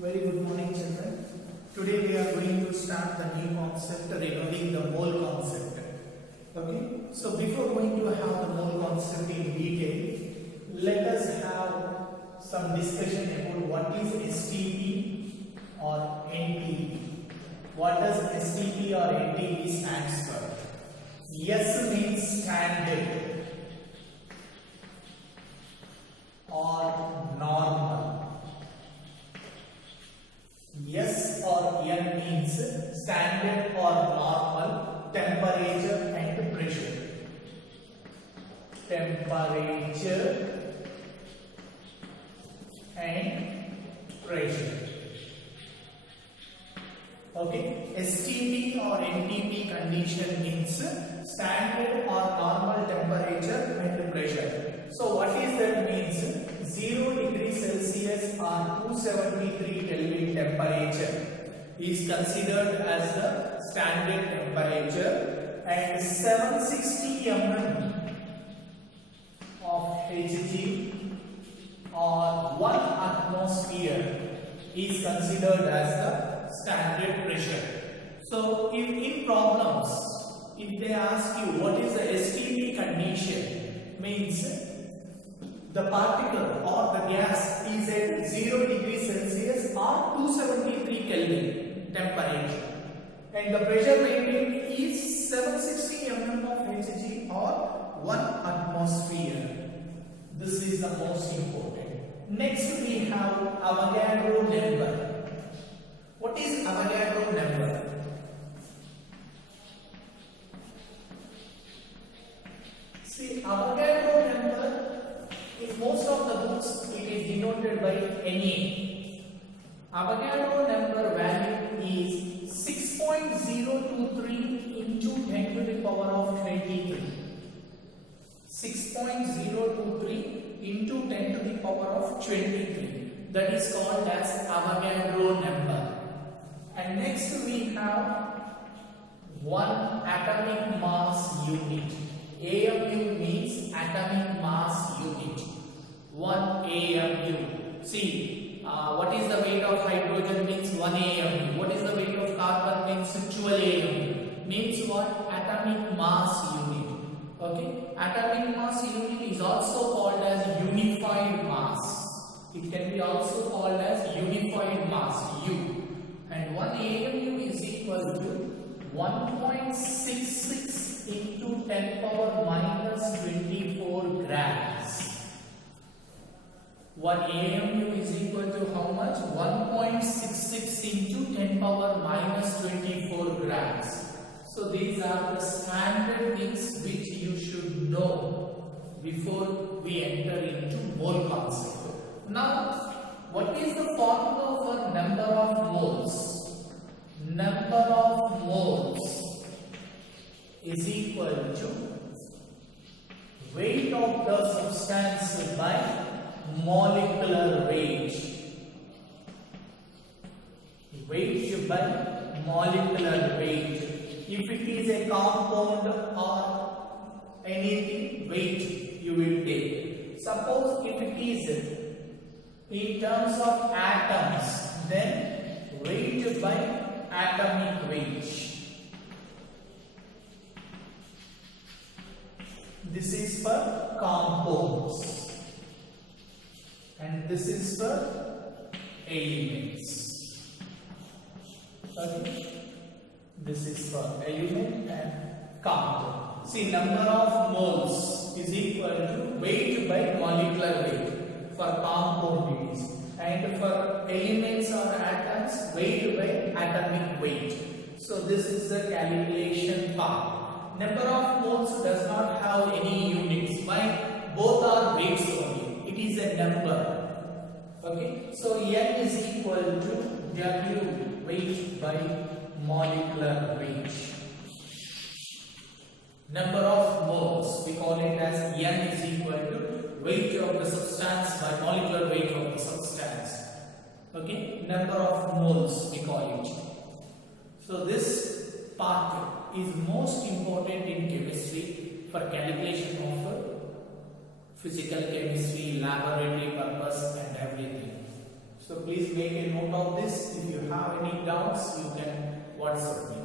Very good morning, children. Today we are going to start the new concept regarding the mole concept. Okay. So before going to have the mole concept in detail, let us have some discussion about what is STP or NTP. What does STP or NTP stands for? S means standard or normal. S or N means standard or normal temperature and pressure. Temperature and pressure. Okay. STP or NTP condition means standard or normal temperature and pressure. So what is that means? 0 degrees Celsius or 273 Kelvin temperature is considered as the standard temperature, and 760 mm of Hg or 1 atmosphere is considered as the standard pressure. So if in problems, if they ask you what is the STP condition, means the particle or the gas is at 0 degrees Celsius or 273 Kelvin temperature, and the pressure maintained is 760 mm of Hg or 1 atmosphere. This is the most important. Next we have Avogadro number. What is Avogadro number? See, Avogadro number, in most of the books it is denoted by Na. Avogadro number value is 6.023 into 10 to the power of 23. 6.023 into 10 to the power of 23. That is called as Avogadro number. And next we have 1 atomic mass unit. AMU means atomic mass unit. 1 AMU. See, what is the weight of hydrogen means 1 AMU. What is the weight of carbon means 12 AMU. Means what? Atomic mass unit. Okay. Atomic mass unit is also called as unified mass. It can be also called as unified mass U. And 1 AMU is equal to 1.66 into 10 power minus 24 grams. 1 AMU is equal to how much? 1.66 into 10 power minus 24 grams. So these are the standard things which you should know before we enter into mole concept. Now, what is the formula for number of moles? Number of moles is equal to weight of the substance by molecular weight. Weight by molecular weight. If it is a compound or anything, weight you will take. Suppose if it is in terms of atoms, then weight by atomic weight. This is for compounds and this is for elements. Okay. This is for element and compound. See, number of moles is equal to weight by molecular weight for compound it is, and for elements or atoms, weight by atomic weight. So this is the calculation part. Number of moles does not have any units. Why? Both are weights only. It is a number. Okay. So N is equal to W, weight by molecular weight. Number of moles, we call it as N is equal to weight of the substance by molecular weight of the substance. Okay. Number of moles we call it. So this part is most important in chemistry for calculation of physical chemistry, laboratory purpose and everything. So please make a note of this. If you have any doubts, you can WhatsApp me.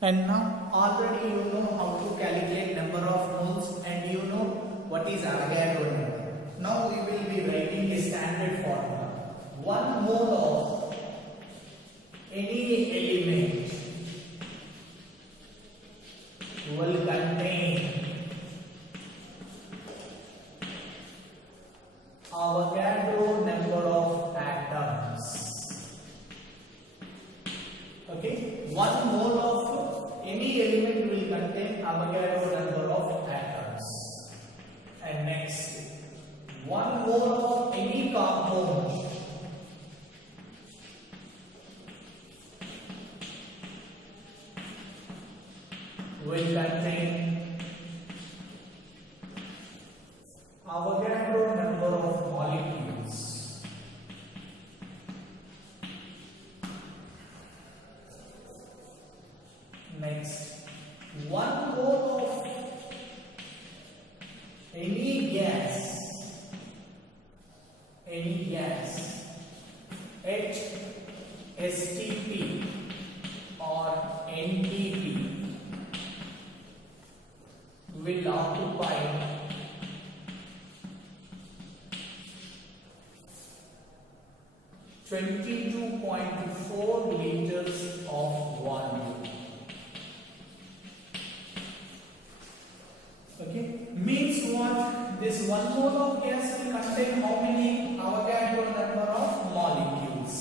And now already you know how to calculate number of moles and you know what is Avogadro number. Now we will be writing a standard formula. 1 mole of any element will contain Avogadro number of atoms. Okay, 1 mole of any element will contain Avogadro number of atoms. And next, 1 mole of any compound will contain Avogadro number of molecules. Next, 1 mole of any gas HSTP or NTP will occupy 22.4 liters of volume. Okay, means what? This 1 mole of gas will contain how many Avogadro number of molecules?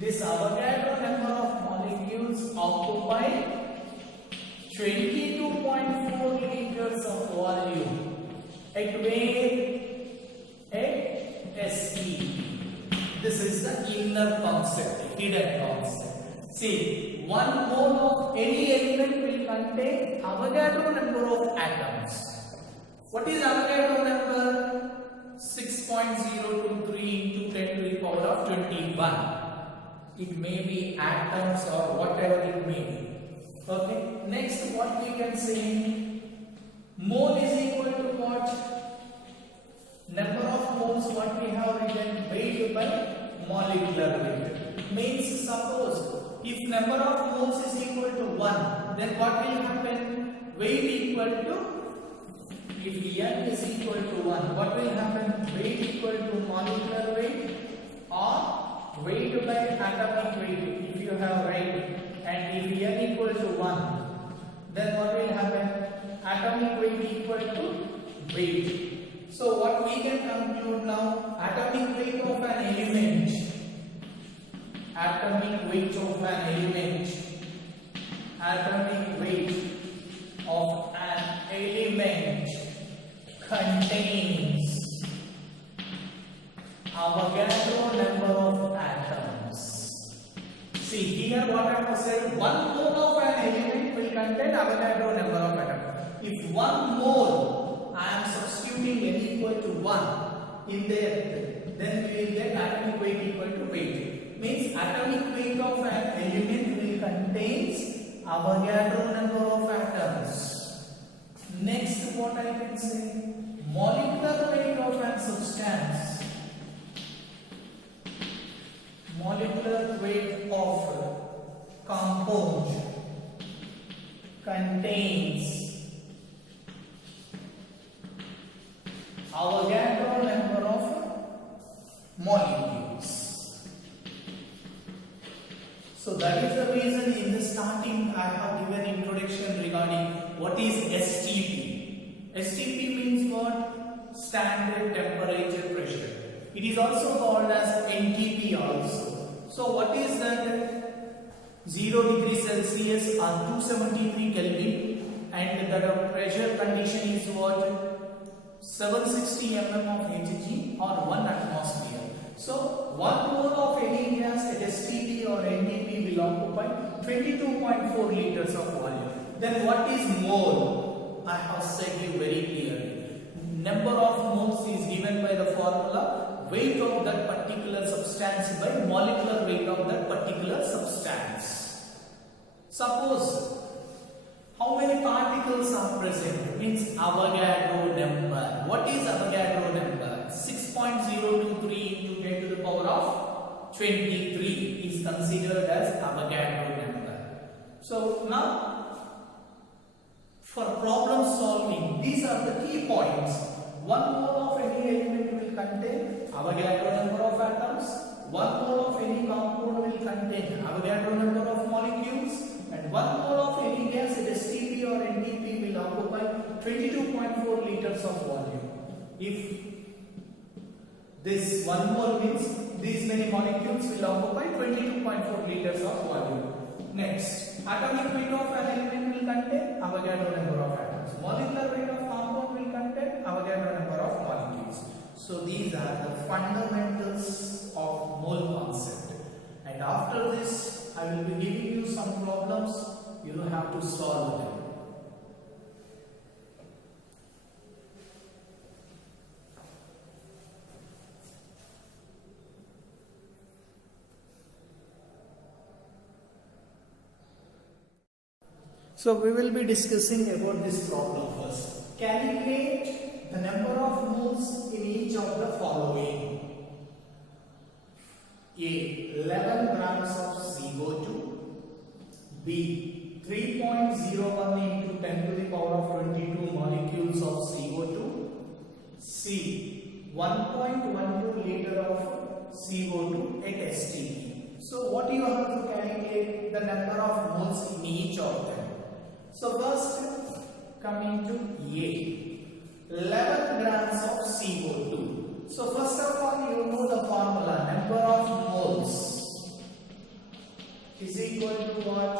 This Avogadro number of molecules occupy 22.4 liters of volume. At where? At SE. This is the inner concept, hidden concept. See, 1 mole of any element will contain Avogadro number of atoms. What is Avogadro number? 6.023 into 10 to the power of 21. It may be atoms or whatever it may be. Okay. Next, what we can say? Mole is equal to what? Number of moles, what we have written, weight by molecular weight. Means suppose if number of moles is equal to 1, then what will happen? Weight equal to, if N is equal to 1, what will happen? Weight equal to molecular weight or weight by atomic weight if you have right. And if N equal to 1, then what will happen? Atomic weight equal to weight. So what we can conclude now? Atomic weight of an element. Atomic weight of an element. Atomic weight of an element contains Avogadro number of atoms. See here what I have said, 1 mole of an element will contain Avogadro number of atoms. If 1 mole I am substituting n equal to 1 in there, then we will get atomic weight equal to weight. Means atomic weight of an element will contains Avogadro number of atoms. Next, what I can say? Molecular weight of an substance. Molecular weight of compound contains Avogadro number of molecules. So that is the reason in the starting I have given introduction regarding what is STP? STP means what? Standard temperature pressure. It is also called as NTP also. So what is that? 0 degrees Celsius or 273 Kelvin, and the pressure condition is what? 760 mm of Hg or 1 atmosphere. So 1 mole of any gas at STP or NTP will occupy 22.4 liters of volume. Then what is mole? I have said you very clearly. Number of moles is given by the formula weight of that particular substance by molecular weight of that particular substance. Suppose how many particles are present means Avogadro number. What is Avogadro number? 6.023 into 10 to the power of 23 is considered as Avogadro number. So now for problem solving, these are the key points. 1 mole of any element will contain Avogadro number of atoms. 1 mole of any compound will contain Avogadro number of molecules. And 1 mole of any gas at STP or NTP will occupy 22.4 liters of volume. If this 1 mole means these many molecules will occupy 22.4 liters of volume. Next, atomic weight of an element will contain Avogadro number of atoms. Molecular weight of compound will contain Avogadro number of molecules. So these are the fundamentals of mole concept. And after this, I will be giving you some problems. You will have to solve them. So we will be discussing about this problem first. Calculate the number of moles in each of the following. A. 11 grams of CO2. B. 3.01 into 10 to the power of 22 molecules of CO2. C. 1.12 liter of CO2 at STP. So what you have to calculate the number of moles in each of them. So first coming to A. 11 grams of CO2. So first of all, you know the formula, number of moles is equal to what?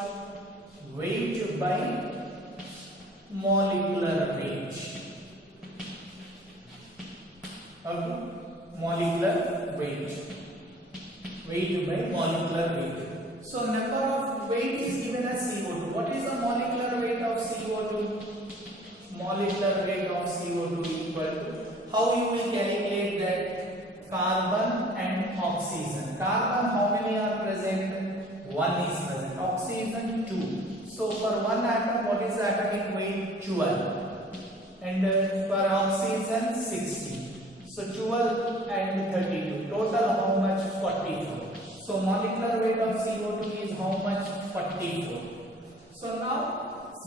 Weight by molecular weight. Okay? Molecular weight. Weight by molecular weight. So number of weight is given as CO2. What is the molecular weight of CO2? Molecular weight of CO2 equal to, how you will calculate that? Carbon and oxygen. Carbon, how many are present? 1 is present. Oxygen 2. So for one atom, what is the atomic weight? 12. And for oxygen 60. So 12 and 32. Total how much? 44. So molecular weight of CO2 is how much? 44. So now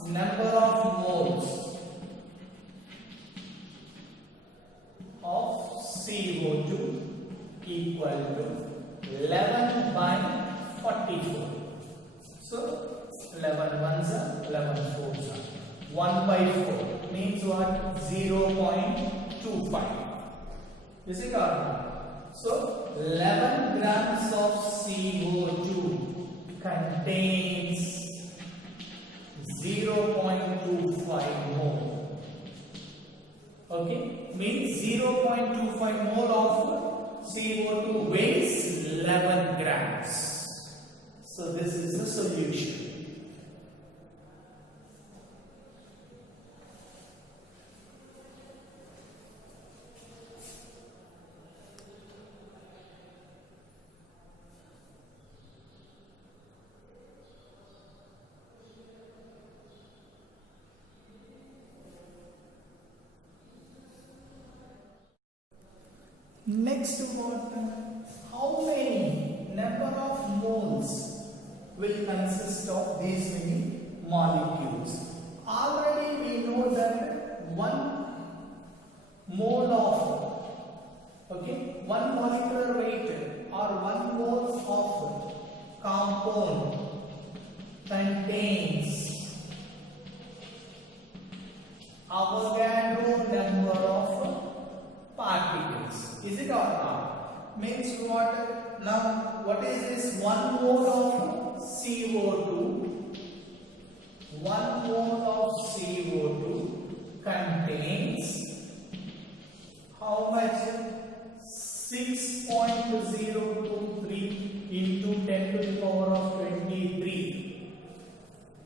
number of moles of CO2 equal to 11 by 44. So 11 ones are 11 fours are 1 by 4 means what? 0.25. Is it or not? So 11 grams of CO2 contains 0.25 mole. Okay, means 0.25 mole of CO2 weighs 11 grams. So this is the solution. Next what? How many number of moles will consist of these many molecules? Already we know that 1 mole of, okay, 1 molecular weight or 1 mole of compound contains Avogadro number of particles. Is it or not? Means what? Now, what is this? 1 mole of CO2. 1 mole of CO2 contains how much? 6.023 into 10 to the power of 23.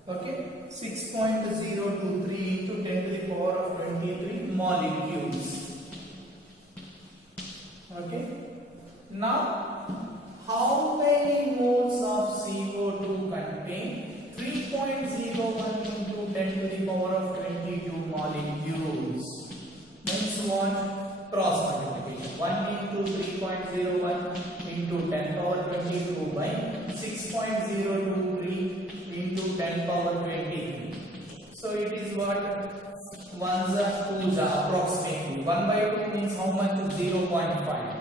Okay, 6.023 into 10 to the power of 23 molecules. Okay, now how many moles of CO2 contain 3.01 into 10 to the power of 22 molecules? Means what? Cross multiplication. 1 into 3.01 into 10 power 22 by 6.023 into 10 power 23. So it is what? 1s are 2s are approximately. 1 by 2 means how much? 0.5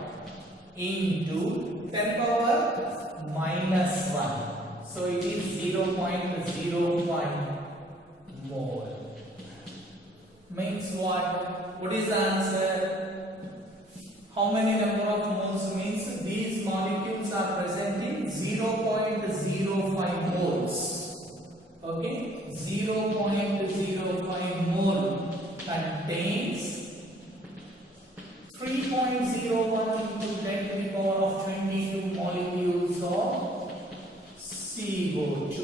into 10 power minus 1. So it is 0.05 mole. Means what? What is the answer? How many number of moles? Means these molecules are present in 0.05 moles. Okay, 0.05 mole contains 3.01 into 10 to the power of 22 molecules of CO2.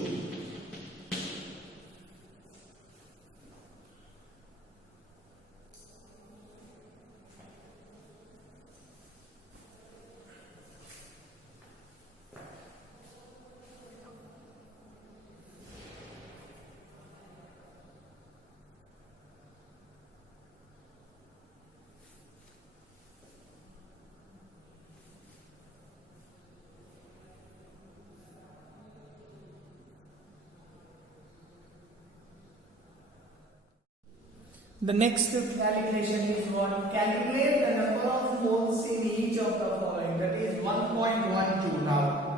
The next calculation is what? Calculate the number of moles in each of the following. That is 1.12 now.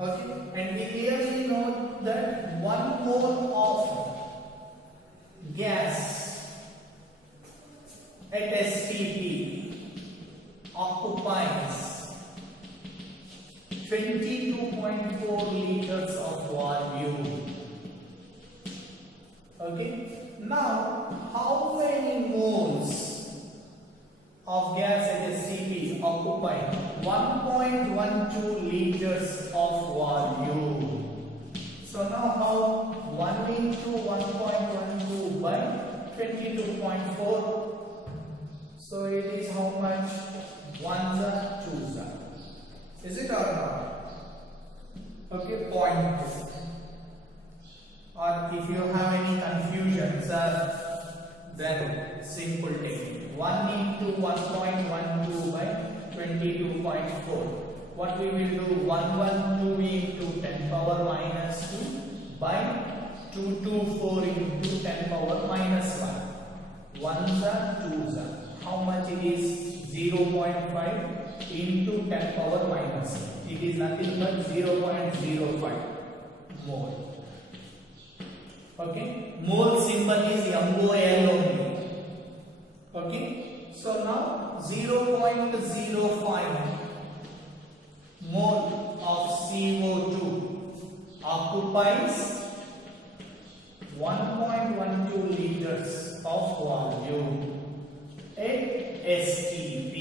Okay, and we clearly know that 1 mole of gas at STP occupies 22.4 liters of volume. Okay. Now, how many moles of gas at STP occupy 1.12 liters of volume? So now how? 1 into 1.12 by 22.4. So it is how much? 1s are 2s are. Is it or not? Okay, point 2. Or if you have any confusion, sir, then simple technique. 1 into 1.12 by 22.4. What we will do? 112 into 10 power minus 2 by 224 into 10 power minus 1. 1s are 2s are. How much it is? 0.5 into 10 power minus. It is nothing but 0.05 mole. Okay, mole symbol is MOL only. Okay, so now 0.05 mole of CO2 occupies 1.12 liters of volume at STP.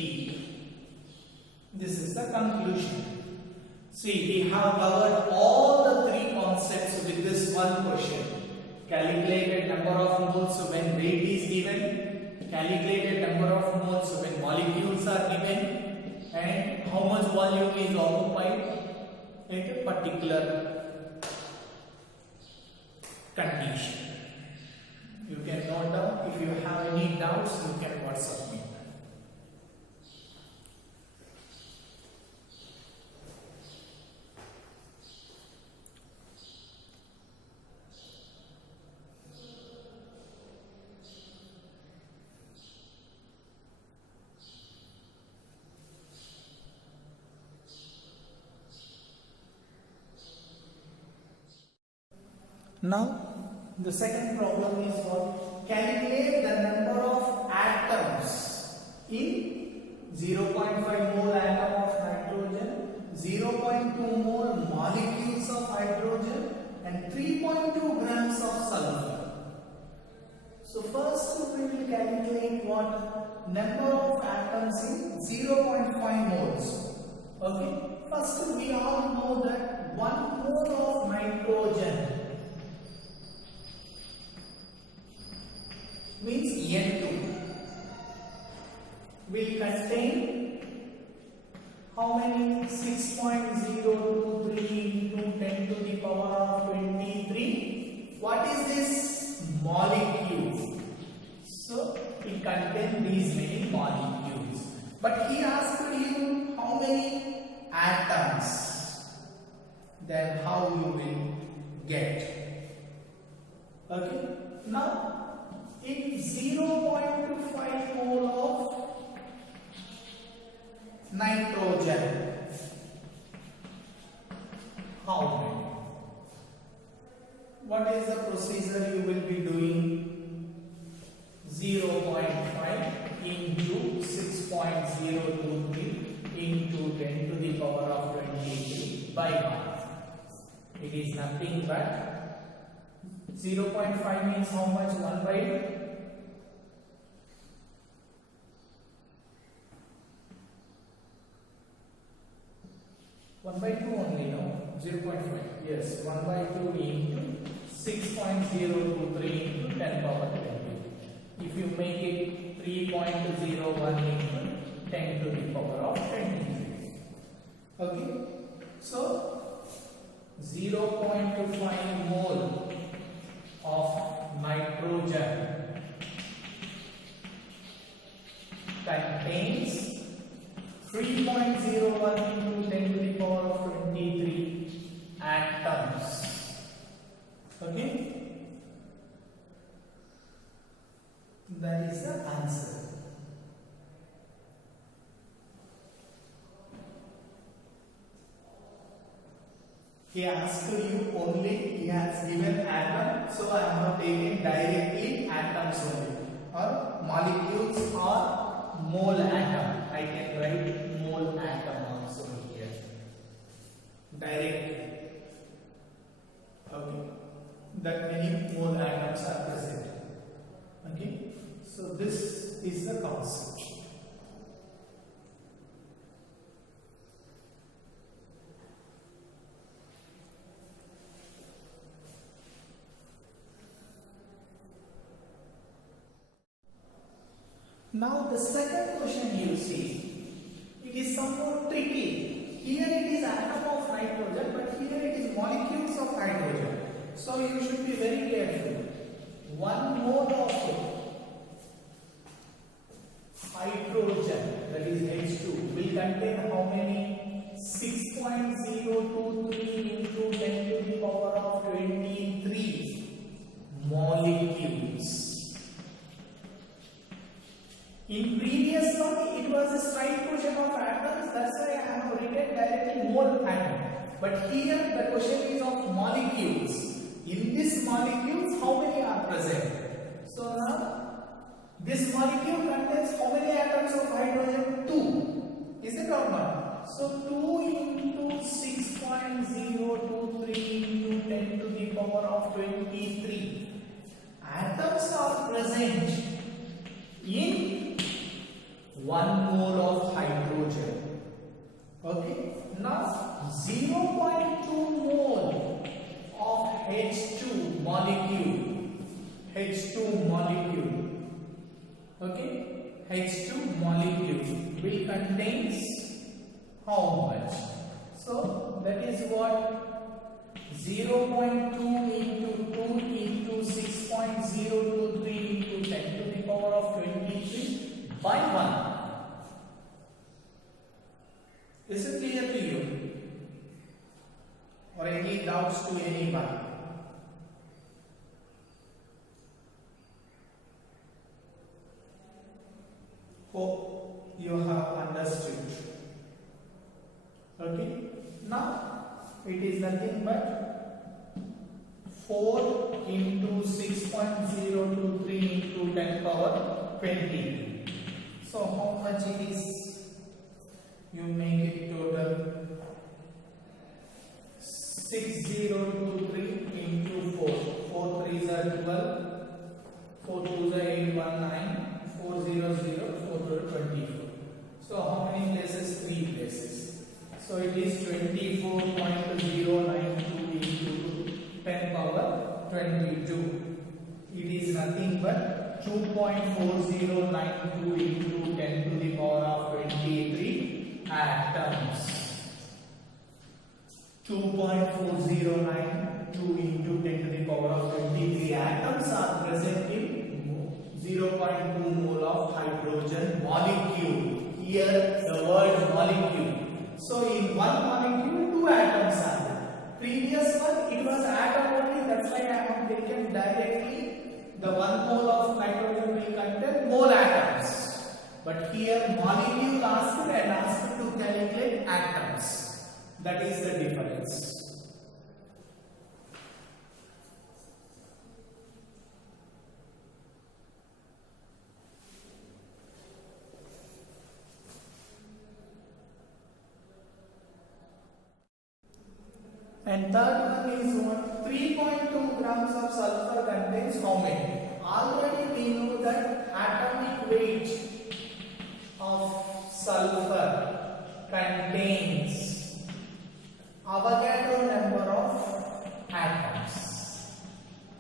This is the conclusion. See, we have covered all the 3 concepts with this one question. Calculated number of moles when weight is given, calculated number of moles when molecules are given, and how much volume is occupied at a particular condition. You can note down. If you have any doubts, you can WhatsApp me. Now, the second problem is what? Calculate the number number of atoms in 0.5 moles. Okay. First, we all know that 1 mole of nitrogen means N2 will contain how many? 6.023 into 10 to the power of 23. What is this? Molecule. So it contains these many molecules. But he asked you how many atoms. Then how you will get? Okay. Now in 0.25 mole of nitrogen, how many? What is the procedure you will be doing? 0.5 into 6.023 into 10 to the power of 23 by 1. It is nothing but 0.5 means how much? 1 by 1 by 2 only, no? 0.5. Yes, 1 by 2 into 6.023 into 10 power 20. If you make it 3.01 into 10 to the power of 23. Okay. So 0.25 mole of nitrogen contains 3.01 into 10 to the power of 23 atoms. Okay. That is the answer. He asked you only, he has given atom, so I am taking directly atoms only, or molecules or mole atom. I can write mole atom also here directly. Okay, that many mole atoms are present. Okay, so this is the concept. Now the second question you see, it is somewhat tricky. Here it is atom of nitrogen, but here it is molecules of nitrogen. So you should be very careful. 1 mole of hydrogen, that is H2, will contain how many? 6.023 into 10 to the power of 23 molecules. In previous one, it was a straight question of atoms, that's why I have written directly mole atom. But here the question is of molecules. In this molecules, how many are present? So now, this molecule contains how many atoms of hydrogen? 2. Is it or not? So 2 into 6.023 into 10 to the power of 23 atoms are present in 1 mole of hydrogen. Okay. Now 0.2 mole of H2 molecule. H2 molecule. Okay. H2 molecule will contains how much? So that is what 0.2 into 2 into 6.023 into 10 to the power of 23 by 1. Is it clear to you? Or any doubts to anyone? Hope you have understood. Okay. Now it is nothing but 4 into 6.023 into 10 power 20. So how much it is? You make it total 6023 into 4. 4 3s are 12, 4 2s are 8, 1 9, 4 0 0, So it is 24.092 into 10 power 22. It is nothing but 2.4092 into 10 to the power of 23 atoms. 2.4092 into 10 to the power of 23 atoms are present in 0.2 mole of hydrogen molecule. Here the word molecule. So in one molecule, 2 atoms are there. Previous one, it was atom only. That's why I have taken directly the 1 mole of nitrogen will contain mole atoms. But here molecule asked and asked to calculate atoms. That is the difference. And third one is what? 3.2 grams of sulfur contains how many? Already we know that atomic weight of sulfur contains Avogadro number of atoms.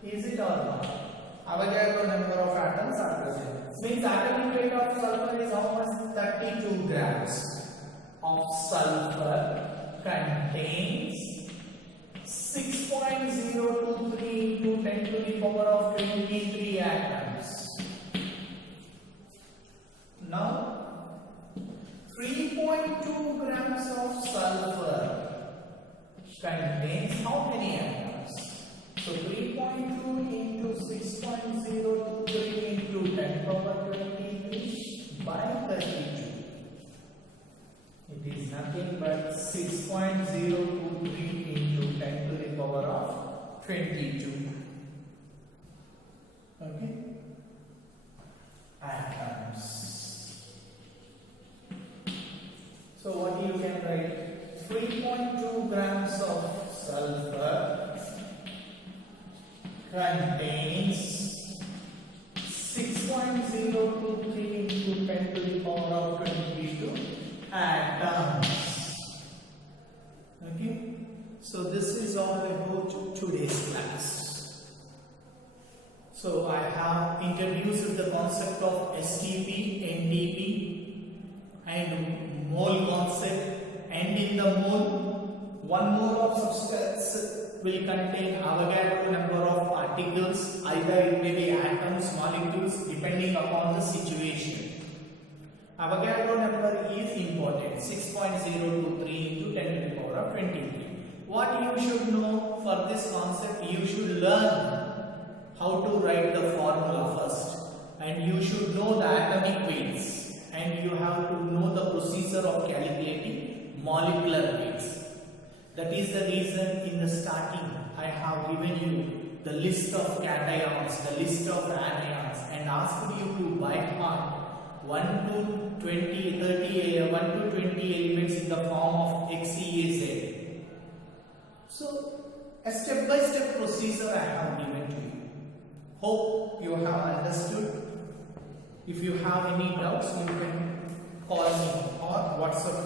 Is it or not? Avogadro number of atoms are present. Means atomic weight of sulfur is how much? 32 grams of sulfur contains 6.023 into 10 to the power of 23 atoms. Now 3.2 grams of sulfur contains how many atoms? So 3.2 into 6.023 into 10 power 23 by 32. It is nothing but 6.023 into 10 to the power of 22. Okay? Atoms. So what you can write? 3.2 grams of sulfur contains 6.023 into 10 to the power of 22 atoms. Okay, so this is all about today's class. So I have introduced the concept of STP, NTP and mole concept. And in the mole, 1 mole of substance will contain Avogadro number of particles, either it may be atoms, molecules, depending upon the situation. Avogadro number is important, 6.023 into 10 to the power of 23. What you should know for this concept, you should learn how to write the formula first, and you should know the atomic weights, and you have to know the procedure of calculating molecular weights. That is the reason in the starting I have given you the list of cations, the list of anions, and asked you to by heart 1 to 20 elements in the form of XEAZ. So a step-by-step procedure I have given to you. Hope you have understood. If you have any doubts, you can call me or WhatsApp